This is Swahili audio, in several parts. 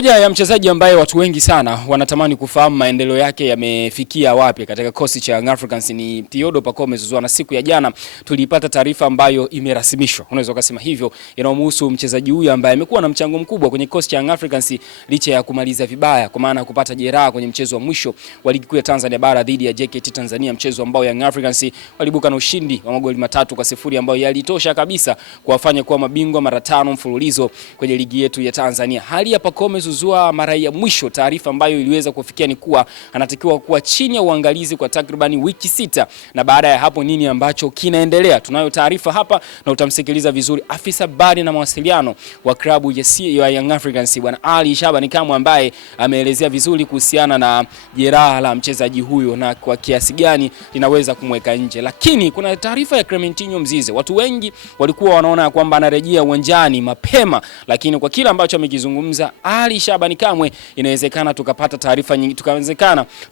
Moja ya mchezaji ambaye watu wengi sana wanatamani kufahamu maendeleo yake yamefikia wapi katika kikosi cha Young Africans ni Theodore Pacome Zouzoua, na siku ya jana tulipata taarifa ambayo imerasimishwa, unaweza kusema hivyo, inamhusu mchezaji huyu ambaye amekuwa na mchango mkubwa kwenye kikosi cha Young Africans licha ya kumaliza vibaya kwa maana kupata jeraha kwenye mchezo wa mwisho wa ligi kuu ya Tanzania bara dhidi ya JKT Tanzania, mchezo ambao Young Africans walibuka na ushindi wa magoli 3-0 ambayo yalitosha kabisa kuwafanya kuwa mabingwa mara 5 mfululizo kwenye ligi yetu ya Tanzania. Hali ya Pacome Zouzoua mara ya mwisho, taarifa ambayo iliweza kufikia ni kuwa anatakiwa kuwa chini ya uangalizi kwa takribani wiki 6, na baada ya hapo nini ambacho kinaendelea tunayo taarifa hapa na utamsikiliza vizuri afisa habari na mawasiliano wa klabu ya Young Africans Bwana Ali Shabani Kamwe, ambaye ameelezea vizuri kuhusiana na jeraha la mchezaji huyo na kwa kiasi gani linaweza kumweka nje. Lakini kuna taarifa ya Clementino Mzize, watu wengi walikuwa wanaona kwamba anarejea uwanjani mapema, lakini kwa kila ambacho amekizungumza Ali Shabani Kamwe inawezekana tukapata taarifa nyingi,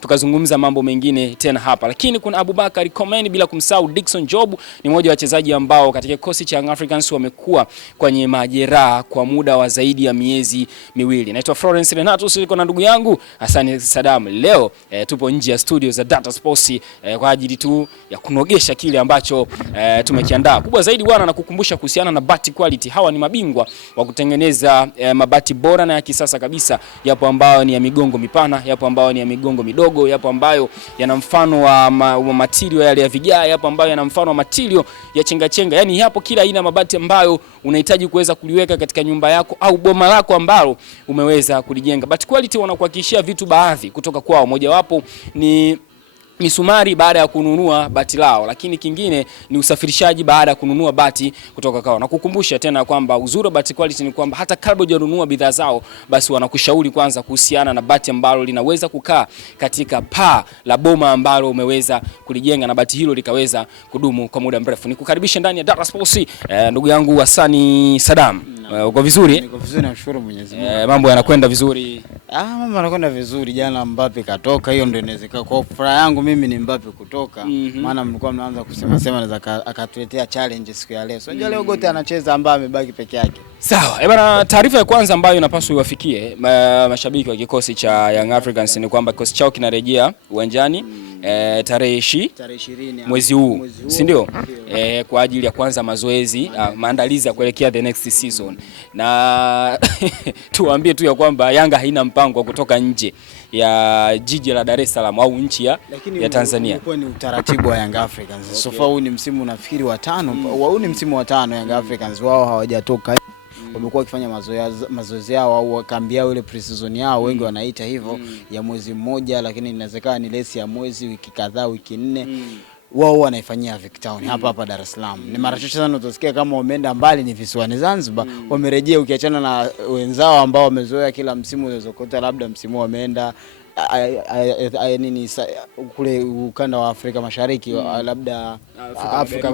tukazungumza mambo mengine tena hapa. Lakini kuna Abubakar Komeni, bila kumsahau Dickson Job, ni mmoja wa wachezaji ambao katika kikosi cha Young Africans wamekuwa kwenye majeraha kwa muda wa zaidi ya miezi miwili. Naitwa Florence Renato, siko na ndugu yangu Hassan Saddam. Leo tupo nje ya studio za Data Sports kwa ajili tu ya kunogesha kile ambacho tumekiandaa. Kubwa zaidi bwana, na kukumbusha kuhusiana na Bati Quality. Hawa ni mabingwa wa kutengeneza mabati bora na ya kisasa kabisa. Yapo ambayo ni ya migongo mipana, yapo ambayo ni ya migongo midogo, yapo ambayo yana mfano wa material yale ya vigae, yapo ambayo yana mfano wa material ya chenga. Yani hapo kila aina mabati ambayo unahitaji kuweza kuliweka katika nyumba yako au boma lako ambalo umeweza kulijenga. Bati Quality wanakuhakikishia vitu baadhi kutoka kwao. Mojawapo ni misumari baada ya kununua bati lao, lakini kingine ni usafirishaji baada ya kununua bati kutoka kwao. Na kukumbusha tena kwamba uzuri wa Bati Quality ni kwamba hata kabla hujanunua bidhaa zao, basi wanakushauri kwanza kuhusiana na bati ambalo linaweza kukaa katika paa la boma ambalo umeweza kulijenga na bati hilo likaweza kudumu kwa muda mrefu. Nikukaribisha ndani ya Data Sports ndugu yangu Hassan Saddam. Uko vizuri? Niko vizuri, nashukuru Mwenyezi Mungu. Mambo yanakwenda vizuri? Mambo yanakwenda vizuri. Jana Mbappe katoka, hiyo ndio inawezekana. Kwa furaha yangu mimi ni Mbappe kutoka. Maana mlikuwa mnaanza kusema anaweza akatuletea challenge siku ya leo. So leo Gote anacheza ambaye amebaki peke yake. Sawa. Bwana, taarifa ya kwanza ambayo inapaswa iwafikie mashabiki wa kikosi cha Young Africans ni kwamba kikosi chao kinarejea uwanjani tarehe 20 mwezi huu, si ndio? Kwa ajili ya kwanza mazoezi, maandalizi ya kuelekea the next season. Na tuwaambie tu ya kwamba Yanga haina mpango wa kutoka nje ya jiji la Dar es Salaam au nchi ya Tanzania. Lakini ni utaratibu wa Young Africans. Okay. So far huu ni msimu nafikiri wa 5, huu ni msimu wa 5 Young Africans, wao hawajatoka. Wamekuwa wakifanya mazoezi yao au kambi yao ile pre-season yao, wengi wanaita hivyo, ya mwezi mmoja, lakini inawezekana ni less ya mwezi, wiki kadhaa, wiki 4. Wao wanaifanyia Vic Town hapa Dar es Salaam. Ni mara chache sana utasikia kama wameenda mbali ni visiwani Zanzibar, wamerejea, ukiachana na wenzao ambao wamezoea kila msimu unawezokota labda msimu wameenda kule ukanda wa Afrika Mashariki, labda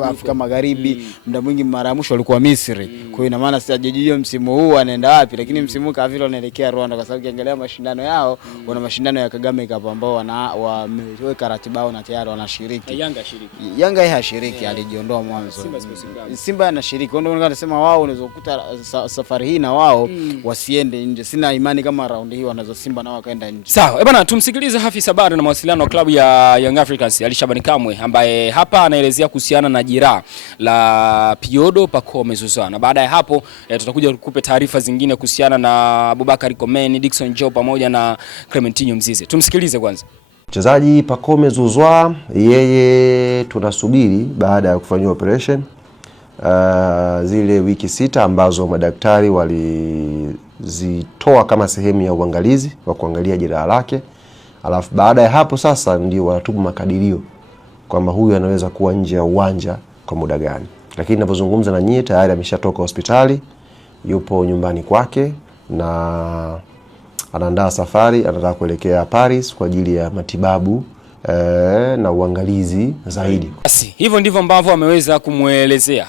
Afrika Magharibi, muda mwingi mara ya mwisho walikuwa Misri. Kwa hiyo ina maana sijajijua msimu huu anaenda wapi, lakini msimu huu kavile wanaelekea Rwanda, kwa sababu ukiangalia mashindano yao, wana mashindano ya Kagame Cup ambao wameweka ratiba yao na tayari wanashiriki. Yanga hashiriki, alijiondoa mwanzo. Simba anashiriki. Ndio wanasema wao unaweza kukuta safari hii na wao wasiende nje. Sina imani kama round hii wanazo Simba na wakaenda nje. Sawa. Bwana, tumsikilize afisa habari na mawasiliano wa klabu ya Young Africans Ali Shabani Kamwe, ambaye hapa anaelezea kuhusiana na jeraha la Theodore Pacome Zouzoua. Na baada ya hapo tutakuja kukupe taarifa zingine kuhusiana na Abubakar Komeni, Dickson Job pamoja na Clementino Mzize. Tumsikilize kwanza. Mchezaji Pacome Zouzoua, yeye tunasubiri baada ya kufanywa operation zile wiki 6 ambazo madaktari walizitoa kama sehemu ya uangalizi wa kuangalia jeraha lake. Alafu baada ya hapo sasa ndio wanatubu makadirio kwamba huyu anaweza kuwa nje ya uwanja kwa muda gani. Lakini ninapozungumza na nyie tayari ameshatoka hospitali, yupo nyumbani kwake na anaandaa safari, anataka kuelekea Paris kwa ajili ya matibabu na uangalizi zaidi. Basi hivyo ndivyo ambavyo ameweza kumuelezea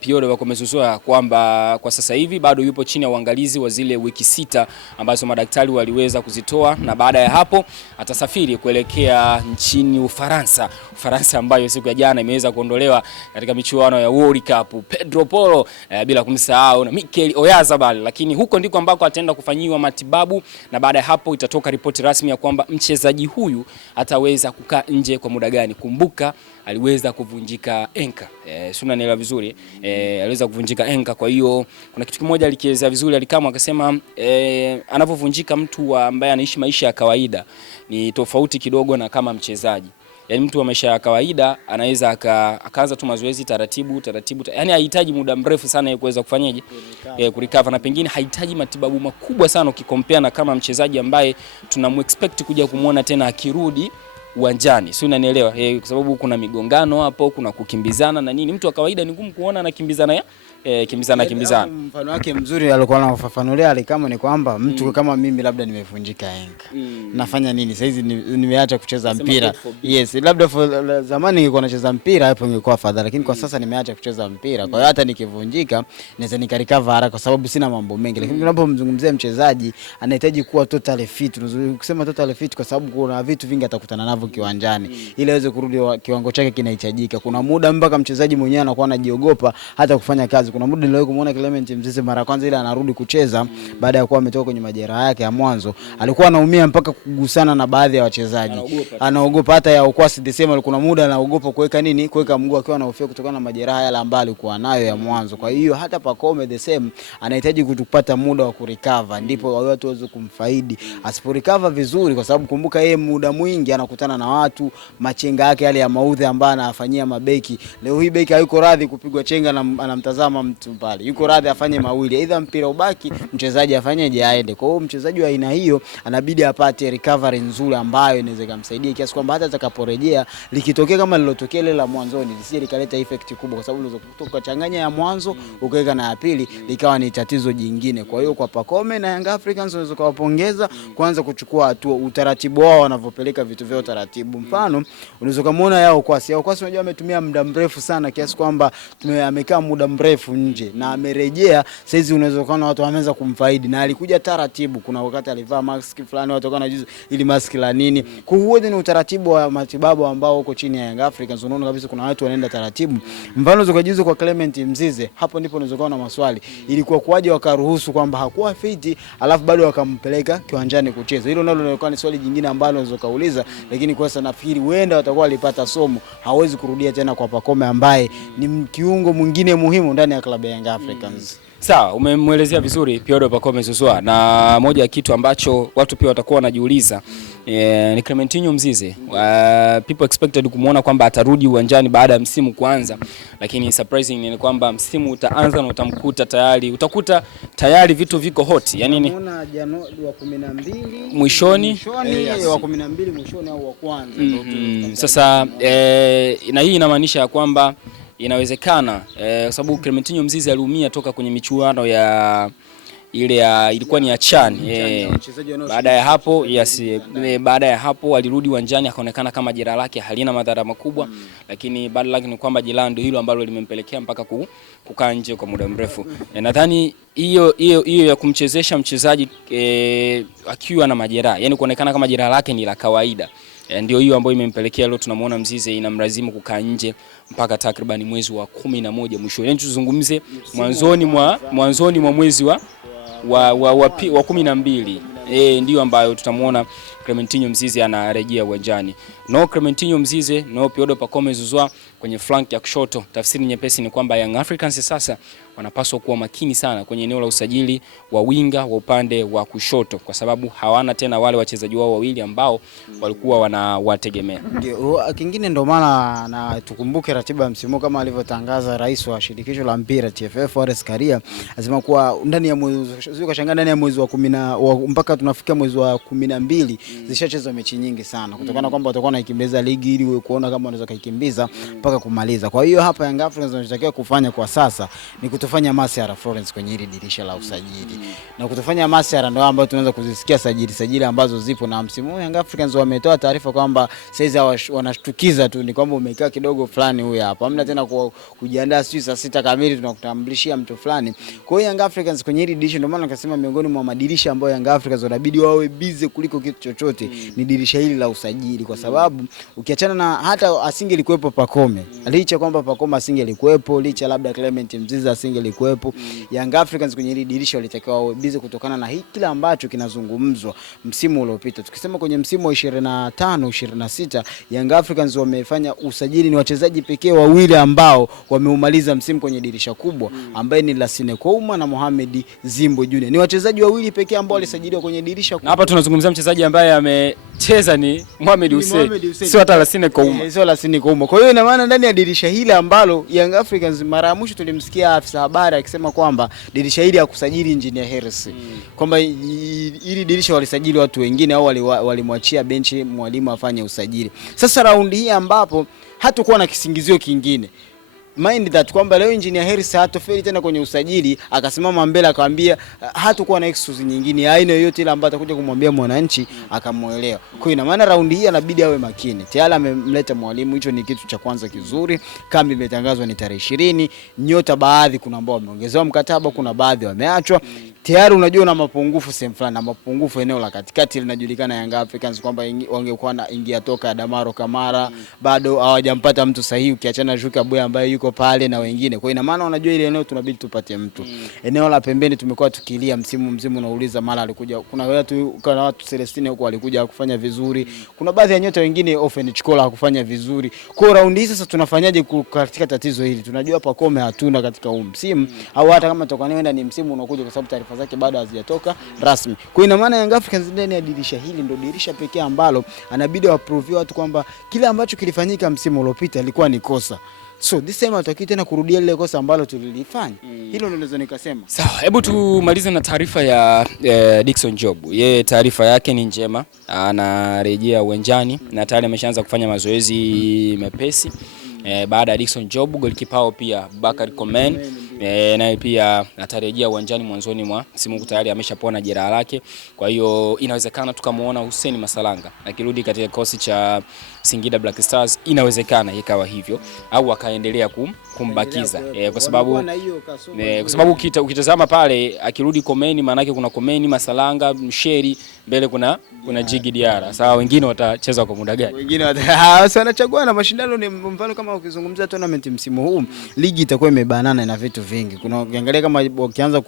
Pierre Bakome Zouzoua kwamba kwa sasa hivi bado yupo chini ya uangalizi wa zile wiki 6 ambazo madaktari waliweza kuzitoa, na baada ya hapo atasafiri kuelekea nchini Ufaransa ambayo siku ya jana imeweza kuondolewa katika michuano ya World Cup Pedro Porro, bila kumsahau na Mikel Oyarzabal, lakini huko ndiko ambako ataenda kufanyiwa matibabu, na baada ya hapo itatoka ripoti rasmi ya kwamba mchezaji huyu ataweza kukaa nje kwa muda gani. Kumbuka aliweza kuvunjika enka, si unanielewa vizuri, aliweza kuvunjika enka. Kwa hiyo kuna kitu kimoja alikieleza vizuri, alikamwa akasema anapovunjika mtu ambaye anaishi maisha ya kawaida ni tofauti kidogo na kama mchezaji. Yaani mtu wa maisha ya kawaida anaweza akaanza tu mazoezi taratibu, yaani hahitaji muda mrefu sana kuweza kufanyaje kurecover, na pengine hahitaji matibabu makubwa sana ukikompea na kama mchezaji ambaye tunamexpect kuja kumuona tena akirudi uwanjani. Si unanielewa? Kwa sababu kuna migongano hapo, kuna kukimbizana na nini. Mtu wa kawaida ni ngumu kuona anakimbizana kimbizana. Mfano wake mzuri alikuwa anafafanulia alikama ni kwamba mtu kama mimi labda nimevunjika enka. Nafanya nini? Sasa hizi nimeacha kucheza mpira. Yes, labda zamani nilikuwa nacheza mpira hapo ingekuwa afadhali, lakini kwa sasa nimeacha kucheza mpira. Kwa hiyo hata nikivunjika naweza nikarecover haraka kwa sababu sina mambo mengi. Lakini tunapomzungumzia mchezaji anahitaji kuwa totally fit. Ukisema totally fit kwa sababu kuna vitu vingi atakutana navyo kiwanjani ili aweze kurudi kiwango chake kinahitajika. Kuna muda mpaka mchezaji mwenyewe anakuwa anajiogopa hata kufanya kazi. Kuna muda niliwahi kumuona Clement Mzize mara kwanza ile anarudi kucheza baada ya kuwa ametoka kwenye majeraha yake ya mwanzo, alikuwa anaumia mpaka kugusana na baadhi ya wachezaji. Anaogopa hata ya ukwasi Desemba, kuna muda anaogopa kuweka mguu akiwa anahofia kutokana na majeraha yale ambayo alikuwa nayo ya mwanzo. Kwa hiyo hata Pacome the same anahitaji kupata muda wa kurecover, ndipo watu waweze kumfaidi. Asiporecover vizuri, kwa sababu kumbuka yeye muda mwingi anakutana na watu, machenga yake yale ya maudhi ambayo anafanyia mabeki. Leo hii beki hayuko radhi kupigwa chenga na anamtazama mtu pale, yuko radhi afanye mawili, aidha mpira ubaki mchezaji afanyeje aende. Kwa hiyo mchezaji wa aina hiyo anabidi apate recovery nzuri ambayo inaweza kumsaidia kiasi kwamba hata atakaporejea likitokea kama lilotokea ile la mwanzoni lisije likaleta effect kubwa, kwa sababu unaweza kuchanganya ya mwanzo ukaweka na ya pili likawa ni tatizo jingine. Kwa hiyo kwa Pacome na Young Africans unaweza kuwapongeza kwanza kuchukua hatua, utaratibu wao wanavyopeleka vitu vyao taratibu. Mfano unaweza kumuona yao kwasi unajua ametumia muda mrefu sana kiasi kwamba amekaa muda mrefu nje na amerejea sasa hizi, unaweza kuona watu wameanza kumfaidi, na alikuja taratibu. Kuna wakati alivaa mask fulani watu wakaona juzi ili mask la nini. Kwa hiyo ni utaratibu wa matibabu ambao uko chini ya Young Africans. Unaona kabisa kuna watu wanaenda taratibu. Mfano ukajuza kwa Clement Mzize, hapo ndipo unaweza kuona maswali, ilikuwa kuaje wakaruhusu kwamba hakuwa fiti alafu bado wakampeleka kiwanjani kucheza. Hilo nalo lilikuwa ni swali jingine ambalo unaweza kauliza, lakini kwa sasa nafikiri huenda watakuwa walipata somo, hawezi kurudia tena kwa Pacome ambaye ni kiungo mwingine muhimu ndani ya klabu ya Young Africans. Sawa, umemwelezea vizuri Pierre Bakome Zouzoua, na moja ya kitu ambacho watu pia watakuwa wanajiuliza ni Clementinho Mzize. People expected kumuona kwamba atarudi uwanjani baada ya msimu kuanza, lakini surprising ni kwamba msimu utaanza na utakuta tayari vitu viko hot. Yani ni unaona Januari wa 12 mwishoni wa 12 mwishoni au wa kwanza. Sasa na hii inamaanisha kwamba inawezekana kwa sababu Clementinho Mzize aliumia toka kwenye michuano ya ilikuwa ni ya CHAN. Baada ya hapo alirudi uwanjani akaonekana kama jeraha lake halina madhara makubwa, lakini bad luck ni kwamba jeraha ndio hilo ambalo limempelekea mpaka kukaa nje kwa muda mrefu. Nadhani hiyo ya kumchezesha mchezaji akiwa na majeraha, yani kuonekana kama jeraha lake ni la kawaida, ndio hiyo ambayo imempelekea leo tunamuona Mzize inamlazimu kukaa nje mpaka takriban mwezi wa 11 mwisho. Yani tuzungumze mwanzoni mwa mwezi wa 12 ndio ambayo tutamuona Clementinho Mzize anarejea uwanjani. No Clementinho Mzize, no Pierre Bakome Zouzoua kwenye flank ya kushoto. Tafsiri nyepesi ni kwamba Young Africans sasa wanapaswa kuwa makini sana kwenye eneo la usajili wa winga wa upande wa kushoto, kwa sababu hawana tena wale wachezaji wao wawili ambao walikuwa wanawategemea. Ndio kingine, ndio maana na tukumbuke ratiba ya msimu kama alivyotangaza rais wa shirikisho la mpira TFF Wallace Karia, anasema kuwa ndani ya mwezi ukashangaa ndani ya mwezi wa 10 mpaka tunafikia mwezi wa 12 zishachezwa mechi nyingi sana kutokana kwamba watakuwa wanaikimbiza ligi ili wewe kuona kama unaweza kaikimbiza mpaka kumaliza. Kwa hiyo hapa Young Africans wanachotakiwa kufanya kwa sasa ni kutofanya masiara Florence kwenye hili dirisha la usajili. Na kutofanya masiara ndio ambayo tunaweza kuzisikia sajili ambazo zipo, na msimu huu Young Africans wametoa taarifa kwamba sasa wanashtukiza tu ni kwamba umekaa kidogo fulani huyu hapa. Hamna tena kujiandaa saa 6 kamili tunakutambulishia mtu fulani. Kwa hiyo Young Africans kwenye hili dirisha, ndio maana nikasema miongoni mwa madirisha ambayo Young Africans wanabidi wawe busy kuliko kitu chochote ni dirisha hili la usajili, kwa sababu ukiachana na hata asingelikuwepo Pacome, licha kwamba Pacome asingelikuwepo, licha labda Clement Mzize asingelikuwepo, Young Africans kwenye hili dirisha walitakiwa wawe busy kutokana na kile ambacho kinazungumzwa msimu uliopita. Tukisema kwenye msimu wa 25 26 Young Africans wamefanya usajili, ni wachezaji pekee wawili ambao wameumaliza msimu kwenye dirisha kubwa, ambaye ni Lassine Kouma na Mohamed Zimbo Junior. Ni wachezaji wawili pekee ambao walisajiliwa kwenye dirisha kubwa. Na hapa tunazungumzia mchezaji ambaye amecheza ni Mohamed Hussein, sio hata Lassine Kouma. Sio Lassine Kouma. Kwa hiyo ina maana ndani ya dirisha hili ambalo Young Africans mara ya mwisho tulimsikia afisa habari akisema kwamba dirisha hili hakusajili Engineer Hersi. Kwamba hili dirisha walisajili watu wengine au walimwachia benchi mwalimu afanye usajili. Sasa raundi hii ambapo hatakuwa na kisingizio kingine, mind that kwamba leo Engineer Hersi hatofeli tena kwenye usajili, akasimama mbele akamwambia hatakuwa na excuse nyingine aina yoyote ile ambayo atakuja kumwambia mwananchi akamuelewa. Kwa hiyo ina maana raundi hii anabidi awe makini. Tayari amemleta mwalimu, hicho ni kitu cha kwanza kizuri. Kambi imetangazwa ni tarehe 20. Nyota baadhi kuna ambao wameongezewa mkataba, kuna baadhi wameachwa. Tayari unajua na mapungufu sehemu fulani, na mapungufu eneo la katikati linajulikana Young Africans kwamba wangekuwa na ingia toka Damaro Kamara, bado hawajampata mtu sahihi ukiachana Juka Boy ambaye yuko pale na wengine. Kwa ina maana unajua ile eneo tunabidi tupate mtu. Eneo la pembeni tumekuwa tukilia msimu mzima, unauliza mara alikuja, kuna watu Celestine huko walikuja kufanya vizuri. Kuna baadhi ya nyota wengine Ofen Chikola hakufanya vizuri. Kwa raundi hii sasa tunafanyaje katika tatizo hili? Tunajua Pacome hatuna katika huu msimu, au hata kama tutakwenda ni msimu unakuja kwa sababu taarifa zake bado hazijatoka rasmi. Kwa ina maana Young Africans ndani ya dirisha hili ndio dirisha pekee ambalo anabidi waprove watu kwamba kile ambacho kilifanyika msimu uliopita ilikuwa ni kosa. So this time hataki tena kurudia ile kosa ambalo tulilifanya. Hilo ndio naweza nikasema. Sawa, hebu tumalize na taarifa ya Dickson Job. Yeye taarifa yake ni njema, anarejea uwanjani na tayari ameshaanza kufanya mazoezi mepesi. Baada ya Dickson Job, goalkeeper pia Bakari Komen naye pia atarejea uwanjani mwanzoni mwa msimu, tayari ameshapona jeraha lake. Kwa hiyo inawezekana tukamuona Hussein Masalanga akirudi katika kikosi cha Singida Black Stars, inawezekana ikawa hivyo, au akaendelea kumbakiza kwa sababu ukitazama pale akirudi Komeni, maana yake kuna Komeni, Masalanga, Msheri, mbele kuna Jigi Diara. Sawa, wengine watacheza kwa muda gani? Wengine wanachagua na mashindano. Ni mfano kama ukizungumzia tournament msimu huu, ligi itakuwa imebanana na vitu vingi. Kuna ukiangalia kama ukianza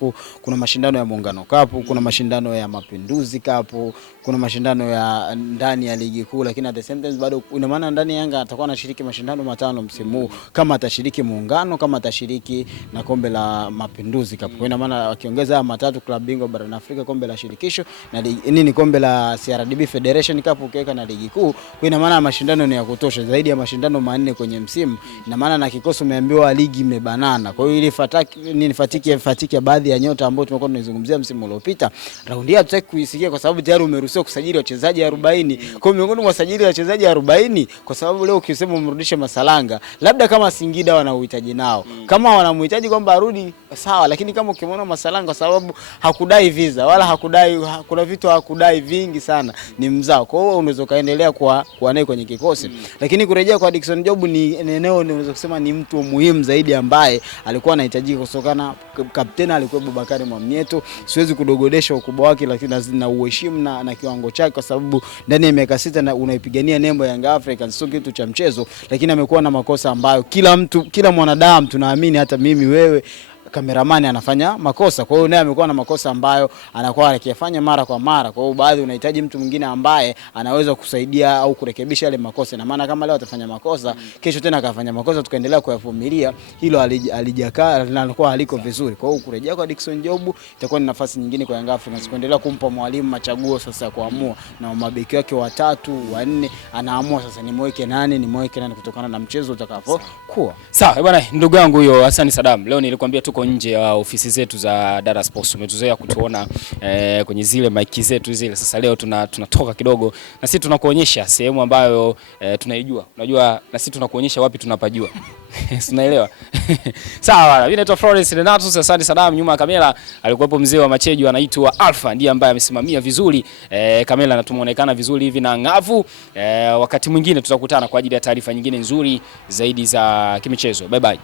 kuna mashindano ya Muungano Cup, kuna mashindano ya Mapinduzi Cup, kuna mashindano ya ndani ya ligi kuu, lakini at the same time bado ina maana ndani Yanga atakuwa anashiriki mashindano matano msimu huu, kama atashiriki Muungano, kama atashiriki na kombe la Mapinduzi Cup. Kwa ina maana akiongeza matatu, klabu bingwa barani Afrika, kombe la shirikisho na nini, kombe la CRDB Federation Cup ukiweka na ligi kuu. Kwa ina maana mashindano ni ya kutosha, zaidi ya mashindano 4 kwenye msimu. Ina maana na kikosi umeambiwa ligi imebanana. Kwa hiyo ile fatiki ya baadhi ya nyota ambao tumekuwa tunazungumzia msimu uliopita, raundi hii hatutaki kuisikia kwa sababu tayari umeruhusiwa kusajili wachezaji 40. Kwa hiyo miongoni mwa wasajili wachezaji 40, kwa sababu leo ukisema umrudishe Masalanga, labda kama Singida wana uhitaji nao, kama wanamhitaji kwamba arudi sawa, lakini kama ukimwona Masalanga kwa sababu hakudai visa wala hakudai, kuna vitu hakudai vingi sana, ni mzao. Kwa hiyo unaweza kaendelea kuwa naye kwenye kikosi. Lakini kurejea kwa Dickson Job ni eneo unaweza kusema ni mtu muhimu zaidi ambaye alikuwa anahitajika kutokana kapteni alikuwa Bakari Mwamnyeto. Siwezi kudogodesha ukubwa wake, lakini na uheshimu na kiwango chake, kwa sababu ndani ya miaka 6 na unaipigania nembo ya Young Africans, sio kitu cha mchezo. Lakini amekuwa na makosa ambayo kila mwanadamu tunaamini, hata mimi, wewe, kameramani anafanya makosa. Kwa hiyo naye amekuwa na makosa ambayo anakuwa akiyafanya mara kwa mara. Kwa hiyo baadhi unahitaji mtu mwingine ambaye anaweza kusaidia au kurekebisha yale makosa. Na maana kama leo atafanya makosa, kesho tena akafanya makosa, tukaendelea kuyavumilia, hilo alijakaa na anakuwa haliko vizuri. Kwa hiyo kurejea kwa Dickson Job itakuwa ni nafasi nyingine kwa Young Africans kuendelea kumpa mwalimu machaguo sasa kuamua, na mabeki wake 3, 4 anaamua sasa nimweke nani kutokana na mchezo utakapokuwa. Sawa bwana, ndugu yangu huyo Hassan Saddam, leo nilikwambia tuko tuko nje ya ofisi zetu za Dar Sports. Umetuzoea kutuona kwenye zile mic zetu zile. Sasa leo tunatoka kidogo na sisi tunakuonyesha sehemu ambayo tunaijua. Unajua na sisi tunakuonyesha wapi tunapajua. Unaelewa? Sawa, mimi naitwa Florence Renatus, asante sana. Nyuma ya kamera alikuwepo mzee wa Macheju anaitwa Alpha, ndiye ambaye amesimamia vizuri kamera na tumuonekana vizuri hivi na ngavu. Wakati mwingine tutakutana kwa ajili ya taarifa nyingine nzuri zaidi za kimichezo. Bye bye.